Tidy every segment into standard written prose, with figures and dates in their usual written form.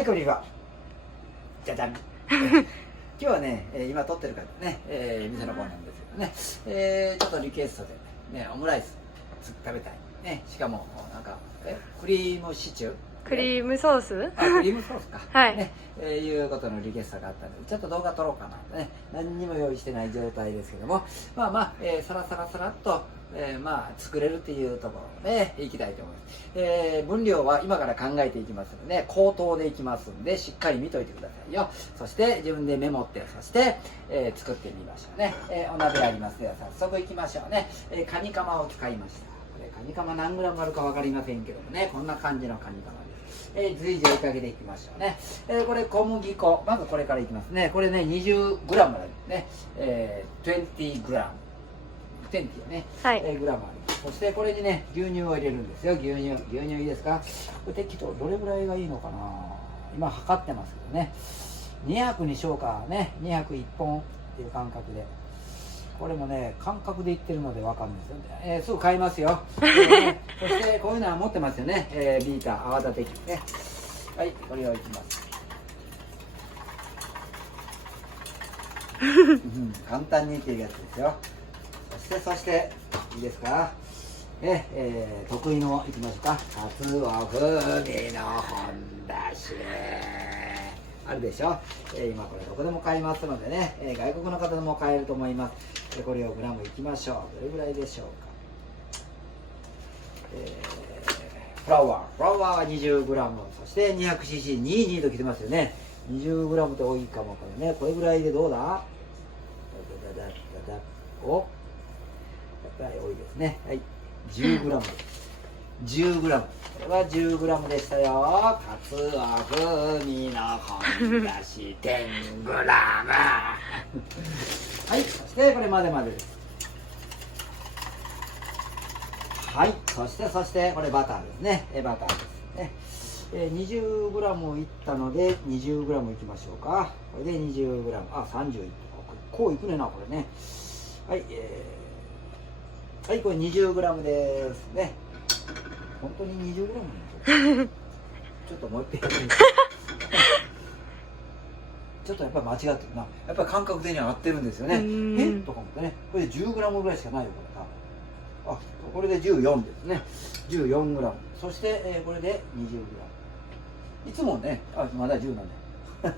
はい、こんにちは。じゃじゃん。今日はね、今撮ってるからね、店の方なんですけどね、ちょっとリクエストで、ね、オムライス食べたい。ね、しかも、なんか、クリームシチュークリームソースクリームソースか。はい。ね、いうことのリクエストがあったので、ちょっと動画撮ろうかなとね、何にも用意してない状態ですけども、まあまあ、さらさらさらっと、まあ、作れるっていうところで、いきたいと思います。分量は今から考えていきますので、口頭でいきますんで、しっかり見といてくださいよ。そして、自分でメモって、そして、作ってみましょうね。お鍋ありますでは、早速いきましょうね。カニカマを使いました。これ、カニカマ何グラムあるか分かりませんけどもね、こんな感じのカニカマです。随時追いかけていきましょうね。これ小麦粉、まずこれからいきますね。これね、20g ですね。20g。20よね。はい。グラムあります。そしてこれにね、牛乳を入れるんですよ。牛乳いいですか？これ適当、どれぐらいがいいのかな？今測ってますけどね。200にしようかね。201本っていう感覚で。これもね、感覚で言ってるのでわかるんですよ。すぐ買いますよ。そしてこういうのは持ってますよね。ビーター、泡立て器ね。はい、これをいきます。簡単にっていうやつですよ。そしていいですか、得意のいきましょうか。かつお風味の本だしあるでしょ。今これどこでも買えますのでね、外国の方でも買えると思います。これをグラムいきましょう。どれぐらいでしょうか。フラワーは 20g、 そして 200cc22 ときてますよね。 20g って多いかもこれね。これぐらいでどうだ？お、やっぱり多いですね。はい、10g 10g、 これは 10g でしたよ。かつお風味の本だし 10g はい、そしてこれまでまでです。はい、そしてこれバターですね。バターですね。20g いったので 20g いきましょうか。これで 20g、 あ、31、こういくねなこれね。はい、はい、これ 20g ですね。本当に 20g なんですよ。ちょっともう一遍ちょっとやっぱり間違ってるな。やっぱり感覚的には合ってるんですよね。とかもってね、これで 10g ぐらいしかないよこれ多分。あ、これで14ですね。14g。そして、これで 20g。いつもね、あ、まだ10なんだ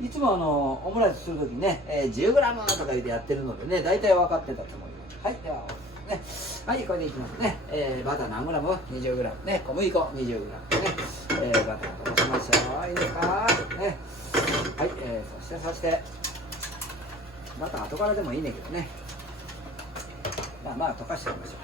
いつもオムライスするときにね、10g とか言ってやってるのでね、大体分かってたと思います。はい、ではね、はい、これでいきますね。バター何グラム？ 20g ね、小麦粉 20g ね、バター溶かしましょう。いいですかね。はい、そしてバター後からでもいいねんけどね。まあ溶かしておきましょう。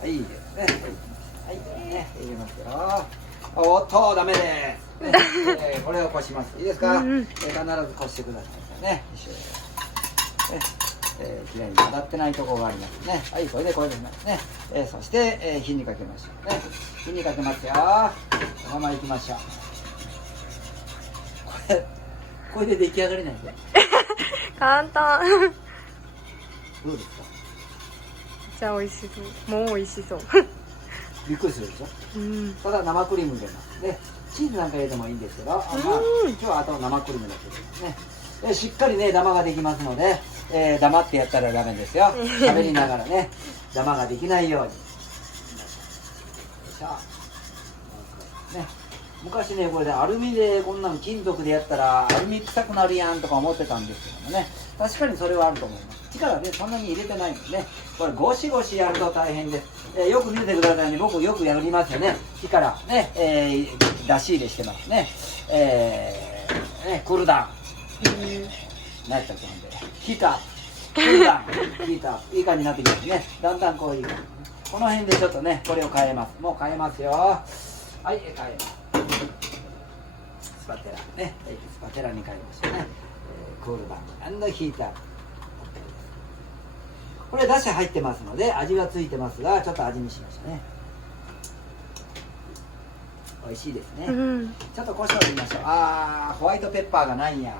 はい、いいですね。はい、ね、入れますよ。おっと、ダメです。これをこします。いいですか？必ずこしてくださいね。一緒に。きれいに混ざってないところがありますね。はい、これでこれでますね。そして、火にかけましょうね。火にかけますよ。このままいきましょう。これで出来上がりないで。簡単。どうですか？じゃあ美味しそう。もう美味しそう。びっくりするでしょ。ただ生クリーム入れますね。チーズなんか入れてもいいんですけど、まあ、今日はあと生クリームだけですね。しっかりね、ダマができますので、黙ってやったらダメですよ。喋りながらね、ダマができないように。よいしょ。ね、昔ね、これでアルミでこんなの金属でやったらアルミ臭くなるやんとか思ってたんですけどもね、確かにそれはあると思います。力ね、そんなに入れてないのでね、これゴシゴシやると大変です。よく見ててくださいね。僕よくやりますよね。火からね、出し入れしてますね。クールダウン。何やったっけなんで。ヒーター。クールダウン。ヒーター。いい感じになってきますね。だんだんこういう。この辺でちょっとね、これを変えます。もう変えますよ。はい、変えます。スパテラね。スパテラに変えましたね。クールダウン&ヒーター。これだし入ってますので味はついてますが、ちょっと味見しましたね。美味しいですね。ちょっとこしょう入れましょう。ホワイトペッパーがないんや。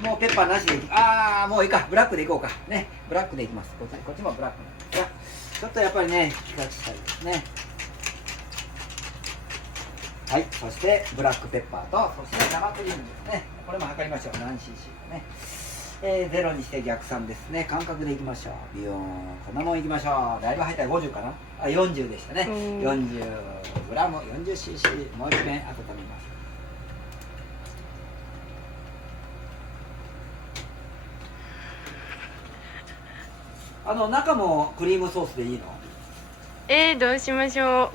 もうペッパーなしでいき、ああもういいか、ブラックでいこうかね。ブラックでいきます。こっちもブラックなんですが、ちょっとやっぱりね引き立ちたいですね。はい、そしてブラックペッパーと、そして生クリームですね。これも測りましょう。何 cc かね。0にして逆算ですね。感覚でいきましょう。ビヨーン、こんなもんいきましょう。だいぶ入ったら50かな。あ、40でしたね。40g、40cc、もう一遍温めます。中もクリームソースでいいの？どうしましょう。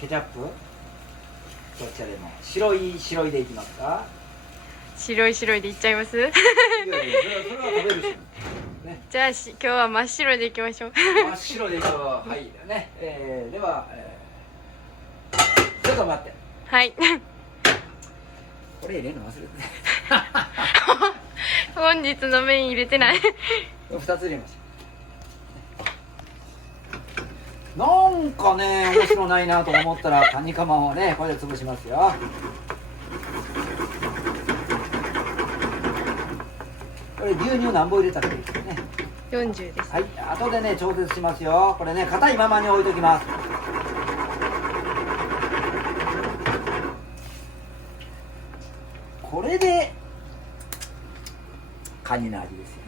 ケチャップ？どちらでも。白いでいきますか？白いでいっちゃいます？いやいや、それは食べるし。ね、じゃあ今日は真っ白でいきましょう。真っ白でしょう。はいね。では、ちょっと待って。はい。これ入れるの忘れてね。本日のメイン入れてない。2つ入れましょう。なんかね、面白ないなと思ったら、カニカマをね、これで潰しますよ。これ牛乳何本入れたらいいですかね。40です。はい、後でね、調節しますよ。これね、硬いままに置いときます。これで、カニの味ですよ。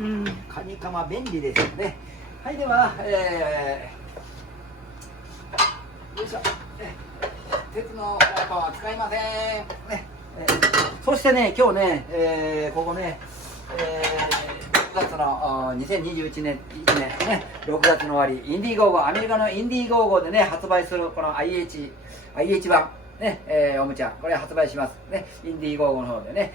カニカマ便利ですよね。はい、では、よいしょ、鉄のフライパンは使いません、ね。そしてね、今日ね、ここね、6月の2021年ね、6月の終わり、インディーゴーゴー、アメリカのインディーゴーゴーでね、発売するこの IH 版、ね、おもちゃ、これ発売しますね。インディーゴーゴーの方でね、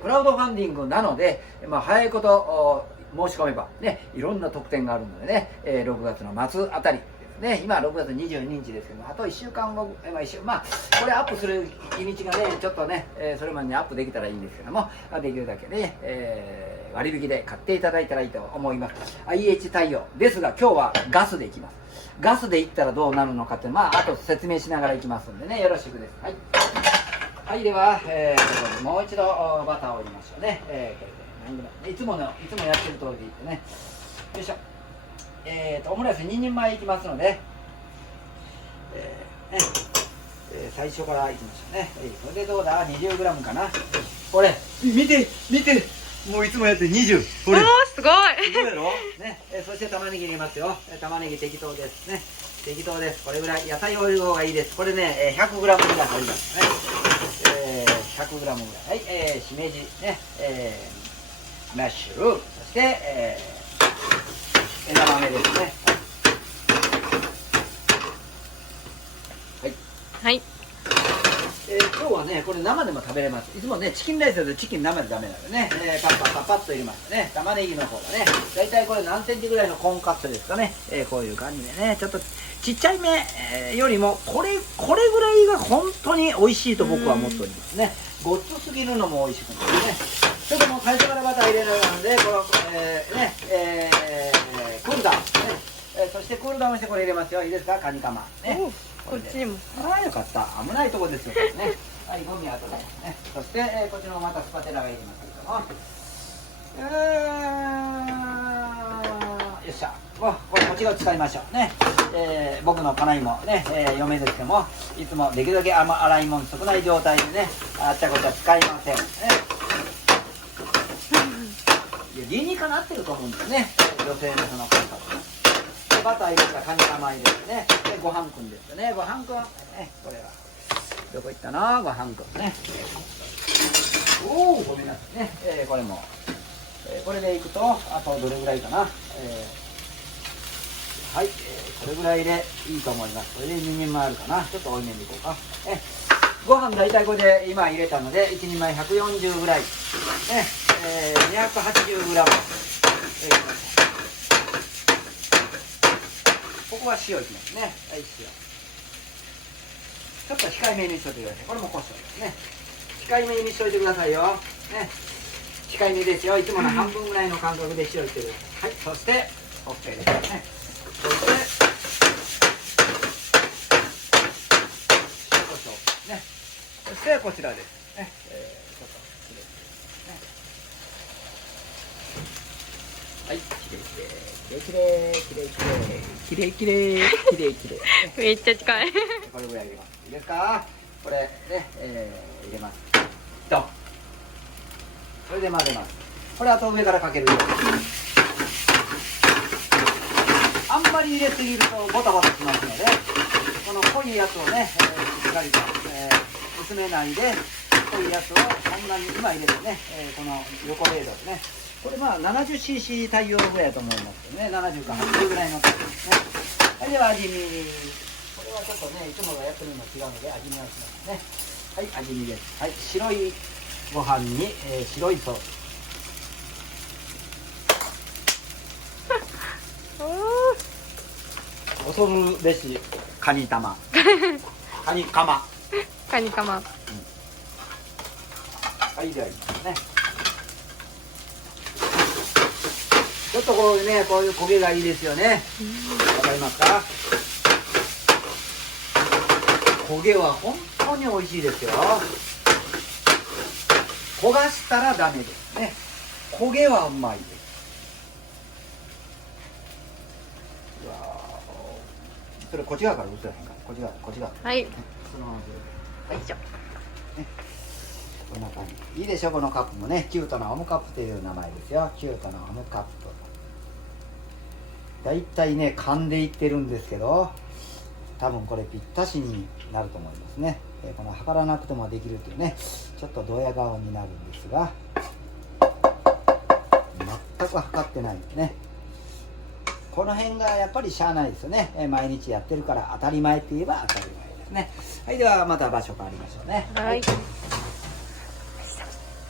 クラウドファンディングなので、早いこと申し込めばね、いろんな特典があるのでね、6月の末あたり、ね、今6月22日ですけども、あと1週間後、これアップする日にちがね、ちょっとね、それまでにアップできたらいいんですけども、できるだけね、割引で買っていただいたらいいと思います。IH 対応ですが、今日はガスでいきます。ガスでいったらどうなるのかって、あと説明しながらいきますんでね、よろしくです。はい。はい、では、もう一度バターを入れましょうね。これで何ぐらい、いつもやってる通りでいってね。よいしょ。オムライス2人前いきますので、最初からいきましょうね。これでどうだ 20g かな。これ見てもういつもやって20。これすごい。すごいやろね。そして玉ねぎ入れますよ。玉ねぎ適当ですね。適当です。これぐらい野菜を入れる方がいいです。これね 100g ぐらい入りますね。100g ぐらい。はい、しめじね、マッシュルーム、そして、枝豆ですね。はい。今日はね、これ生でも食べれます。いつもね、チキンライスだとチキン生でダメなのでね、パッと入れましたね。玉ねぎの方がね、だいたいこれ何センチぐらいのコーンカットですかね。こういう感じでね、ちょっとちっちゃい目、よりも、これぐらいが本当に美味しいと僕は思っておりますね。ごっつすぎるのも美味しくないね。ちょっともう最初からバター入れないので、この、クールダウン、ね。そしてクールダウンしてこれ入れますよ。いいですか、カニカマ。ね。こっちにも。ああ、よかった。危ないとこですよ、ね。はい、ゴミ後で。ね。そして、こっちのまたスパテラがいりますけども。よっしゃ。これこっちを使いましょうね。僕の家内もね、嫁ですけども、いつもできるだけ洗い物少ない状態でね、あっちゃこっちゃ使いません。ね。理にかなってると思うんですね。女性のその感覚。バター入れたらカニカマ入れてね。で、ごはんくんですよね。ごはんくん。ね、これは。どこ行ったな、ごはんくんね。おお、ごめんなさいね。これも。これでいくと、あとどれぐらいかな。はい、これぐらいでいいと思います。これで2人前あるかな。ちょっと多いめにいこうか。ご飯大体これで今入れたので、1人前140ぐらい。280g。ここは塩いきますね。はい、塩。ちょっと控えめにしといてください。これも胡椒ですね。控えめにしといてくださいよ。ね。控えめですよ。いつもの半分ぐらいの感覚で塩いってください。はい、そして、OK ですね。そして、塩胡椒ね。そしてこちらです。ね。ちょっと失礼ですね。きれいきれいきれいきれいきれいきれいきれいめっちゃ近い。これぐらい入れます。いいですか？これね、入れます。ドン。それで混ぜます。これあと上からかけるように。あんまり入れすぎるとボタボタしますので、この濃いやつをね、しっかりと、薄めないで濃いやつをそんなに今入れてね、この横冷度でね、これまあ 70cc 対応ぐらいだと思いますけどね、70か80ぐらいの対応ですね。はい、では味見。これはちょっとね、いつもがやってるの違うので味見をしますね。はい、味見です。はい、白いご飯に、白いソース。恐るべしカニ玉カニカマカニカマ。はいではいいですね。ちょっとこうね、こういう焦げがいいですよね。わかりますか？焦げは本当に美味しいですよ。焦がしたらダメですね。焦げはうまいです。うわー、それこっち側から映らへんか。こっち側、こっち側。はい。そのままず。はい。よいしょ。こんな感じ。いいでしょ、このカップもね。キュートなオムカップという名前ですよ。キュートなオムカップ。だいたいね、噛んでいってるんですけど、多分これぴったしになると思いますね。この測らなくてもできるというね、ちょっとドヤ顔になるんですが、全く測ってないですね。この辺がやっぱりしゃあないですよね。毎日やってるから当たり前って言えば当たり前ですね。はい、ではまた場所変わりましょうね。はい。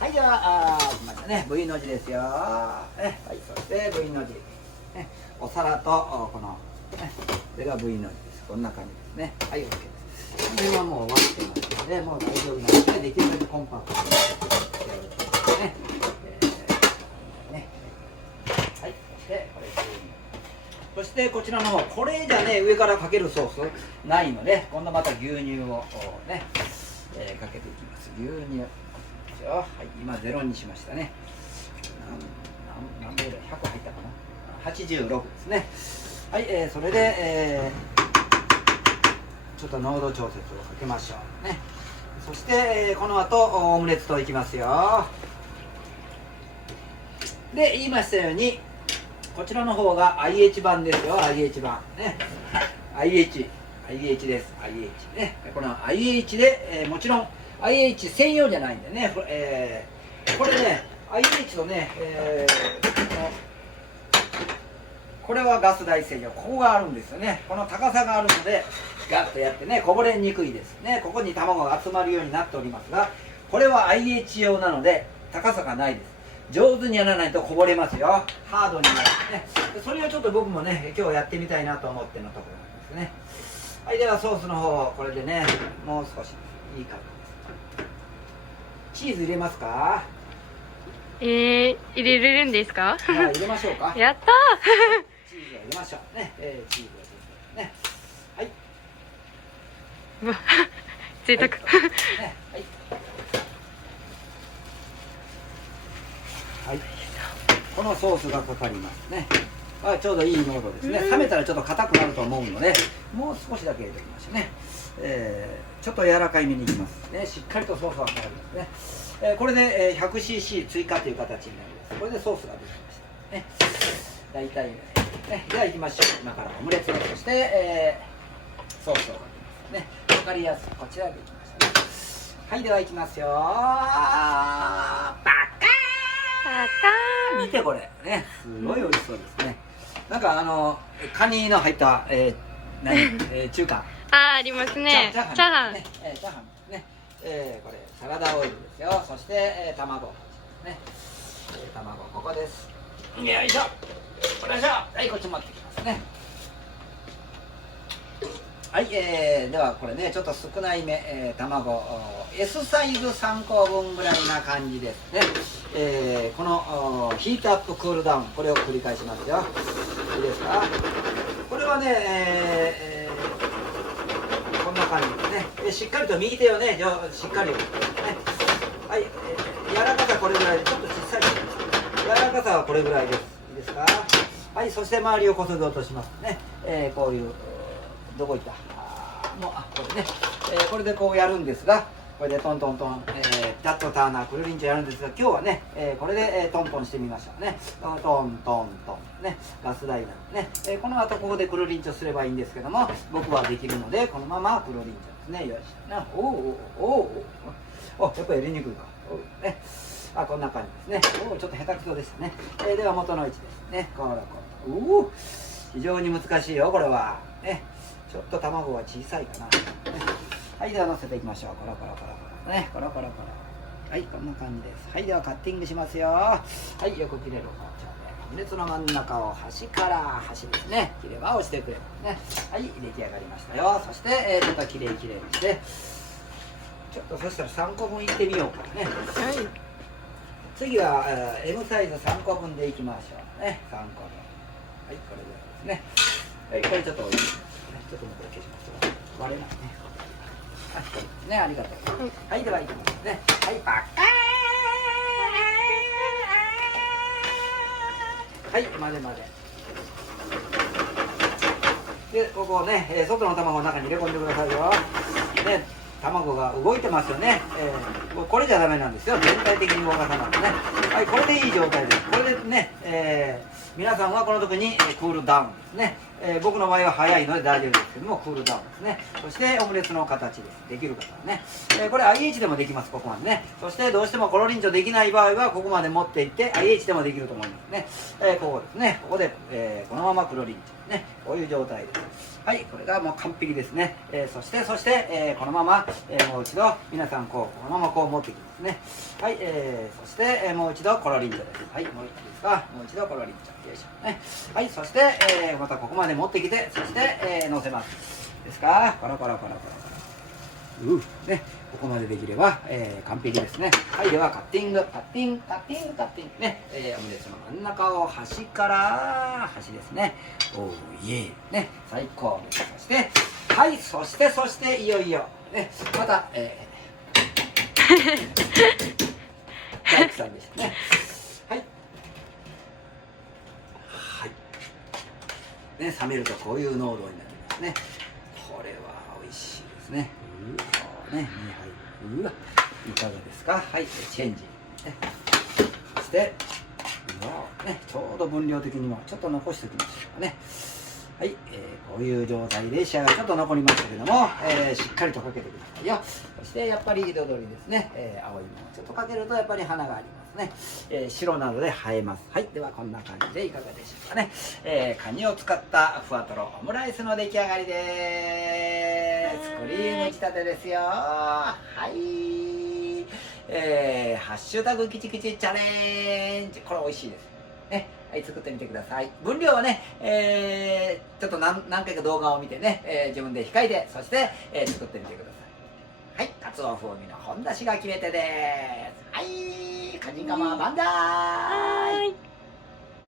はい、では、来ましたね。V の字ですよ。はい、そして V の字。お皿と、この、これが V の字です。こんな感じですね。はい、OK です。これはもう終わってますので、もう大丈夫なので、できるだけコンパクトにやるとね。はい、そしてこれ V の字。そしてこちらの方、これじゃね、上からかけるソースないので、今度また牛乳をね、かけていきます。牛乳。はい、今0にしましたね。何で100入ったかな。86ですね。はい、それで、ちょっと濃度調節をかけましょうね。そして、この後オムレツといきますよ。で、言いましたように、こちらの方が IH 版ですよ。IH 版ね。IH です。IH ね。この IH で、もちろん IH 専用じゃないんでね。これね、IH とね、これはガス台専用。ここがあるんですよね。この高さがあるので、ガッとやってね、こぼれにくいですね。ここに卵が集まるようになっておりますが、これは IH 用なので、高さがないです。上手にやらないとこぼれますよ。ハードになるね。それをちょっと僕もね、今日やってみたいなと思ってのところなんですね。はい、ではソースの方、これでね、もう少しいい感じです。チーズ入れますか？入れれるんですか？はい、入れましょうか。やったチーズを入れましょうね。チーズを入れてね。はい。ー。うわ、贅沢。ね、はい。はい、このソースがかかりますね。ちょうどいい濃度ですね。冷めたらちょっと硬くなると思うので、もう少しだけ入れておきましょうね。ちょっと柔らかいめにいきますね。しっかりとソースがかかりますね。これで 100cc 追加という形になります。これでソースができましたね。大体ね。では行きましょう。今からオムレツをそして、ソースをかけますね。わかりやすくこちらでいきましたね。はい、では行きますよ。バカー見てこれね、すごい美味しそうですね。なんかカニの入った、中華。ありますね。チャーハン。チャーハンですね。これサラダオイルですよ。そして、卵ですね。卵ここです。よいしょ。よいしょ。はい、こっち持ってきますね。はい、ではこれね、ちょっと少ないめ、卵 S サイズ3個分ぐらいな感じですね。このヒートアップクールダウン、これを繰り返しますよ。いいですか？これはね、こんな感じですね。しっかりと右手をね、しっかりね。はい、柔らかさこれぐらいで、ちょっと小さいです。柔らかさはこれぐらいです。いいですか？はい、そして周りをこそげ落としますね。こういう、どこ行った？これね、これでこうやるんですが、これでトントントン、ピタッとターナーくるりんちょやるんですが、今日はね、これで、トントンしてみましたね。トントントンね、ガス台なのね、この後ここでくるりんちょすればいいんですけども、僕はできるのでこのままくるりんちょですね。よしな、やっぱりやりにくいか。ね、こんな感じですね。ちょっと下手くそでしたね。では元の位置ですね。非常に難しいよこれは。ちょっと卵は小さいかな。はい、では乗せていきましょう。コロコロコロコロね、コロコロコロ。はい、こんな感じです。はい、ではカッティングしますよ。はい、よく切れる包丁でオムレツの真ん中を端から端ですね、切れば押してくれますね。はい、出来上がりましたよ。そして、ちょっときれいにしてちょっとそしたら3個分いってみようかね。はい。次は、M サイズ3個分でいきましょうね。3個分。はい、これぐらいですね。はい、これちょっと置いてみますね。ちょっともうこれ消しますよ。割れないね。これですね。ありがとう。はい、ではいきますね。はい、パッカーン。はい、混ぜ混ぜ。で、ここをね、外の卵の中に入れ込んでくださいよ。ね、卵が動いてますよね。これじゃダメなんですよ。全体的に動かさないとね。はい、これでいい状態です。これでね、皆さんはこの時にクールダウンですね。僕の場合は早いので大丈夫ですけども、クールダウンですね。そしてオムレツの形です。できる方はね。これ IH でもできます、ここまでね。そしてどうしてもコロリンチョできない場合は、ここまで持っていって IH でもできると思いますね。ここですね。ここで、このままクロリンチョね。こういう状態です。はい、これがもう完璧ですね。そして、このまま、もう一度皆さんこのままこう持っていきますね。はい、そして、もう一度コロリンチョです。はい、もう一度ですか。もう一度コロリンチョ。よいしょね。はい、そして、またここまで持ってきて、そして、乗せます。ですか。コロコロコロコロ。ね、ここまでできれば、完璧ですね。はい、ではカッティングね、オムレツの真ん中を端から端ですね。おーイエーね、最高です。そしてはい、そしていよいよね、また大工さんでしたね。はいね、冷めるとこういう濃度になりますね。これは美味しいですね。ね、2杯。いかがですか。はい、チェンジ。そして、ね、ちょうど分量的にもちょっと残しておきましょうかね。はい、こういう状態で仕上がりちょっと残りましたけども、しっかりとかけてくださいよ。そしてやっぱり彩りですね、青いものちょっとかけるとやっぱり花がありますね。白などで映えます。はい、ではこんな感じでいかがでしょうかね。カニを使ったふわとろオムライスの出来上がりです。クリーム仕立てですよ。はい、ハッシュタグキチキチチャレンジ、これ美味しいですね。はい、作ってみてください。分量はね、ちょっと何回か動画を見てね、自分で控えて、そして、作ってみてください。はい、カツオ風味の本だしが決め手です。はい、カニカマバンダーイ。